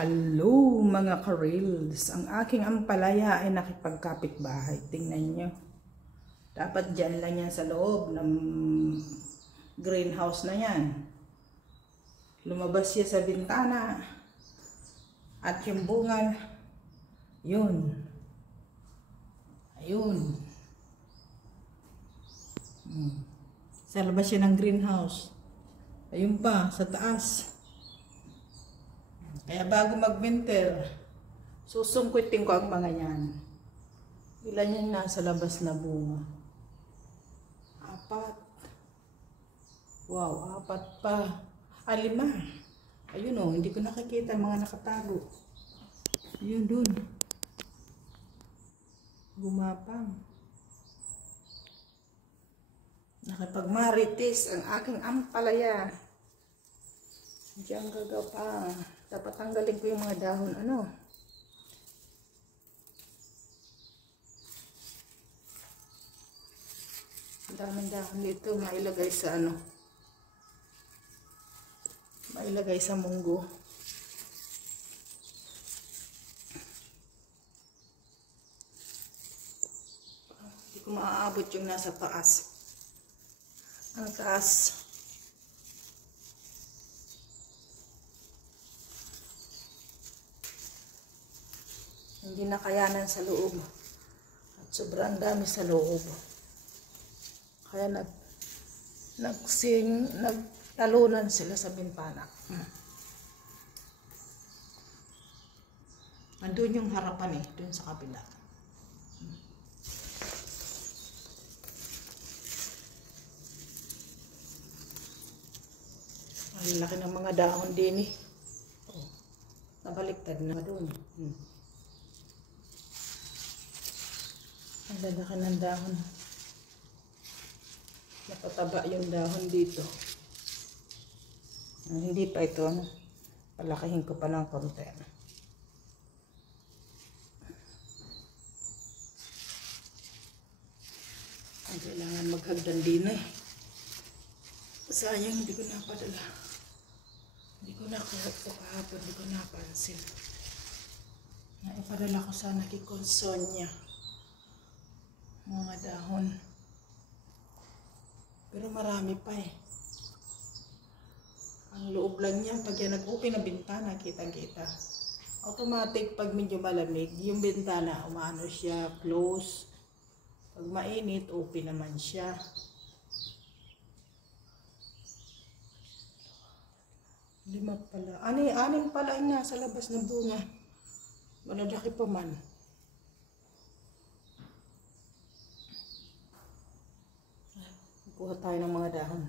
Hello mga ka-reels, ang aking ampalaya ay nakipagkapitbahay. Tingnan nyo. Dapat dyan lang yan sa loob ng greenhouse na yan. Lumabas siya sa bintana. At yung bunga, yun. Ayun. Sa labas siya ng greenhouse. Ayun pa, sa taas. Kaya bago mag-winter, susungkitin ko ang mga yan. Ilan yan nasa labas na bunga? 4. Wow, 4 pa. 5. Ayun o, hindi ko nakikita mga nakatago. Ayun dun. Gumapang. Nakipagmarites ang aking ampalaya. Diyan gagapa. Dapat tanggalin ko yung mga dahon. Ang daming dahon dito. Mailagay sa mailagay sa munggo. Hindi ko maaabot yung nasa taas. Ang taas. Hindi na kayanan sa loob. At sobrang dami sa loob. Kaya nagtalunan sila sa bintana. Andun yung harapan dun sa kabila. Ang laki ng mga dahon din Nabaliktad na dun. Ang lalaki ng dahon. Napataba yung dahon dito. Hindi pa ito. Palakihin ko pa ng konti. Ang kailangan maghagdan din Sayang, hindi ko napadala. Hindi ko nakuha ko kahapon. Hindi ko napansin. Naipadala ko sana kay Consonia. Mga dahon. Pero marami pa Ang loob lang niya, pag yan nag-open na bintana, kitang-kita. Automatic, pag medyo malamig, yung bintana, umano siya, close. Pag mainit, open naman siya. Lima pala. Anim pala yung nasa labas ng bunga. Malalaki pa man. Kuha tayo ng mga dahon.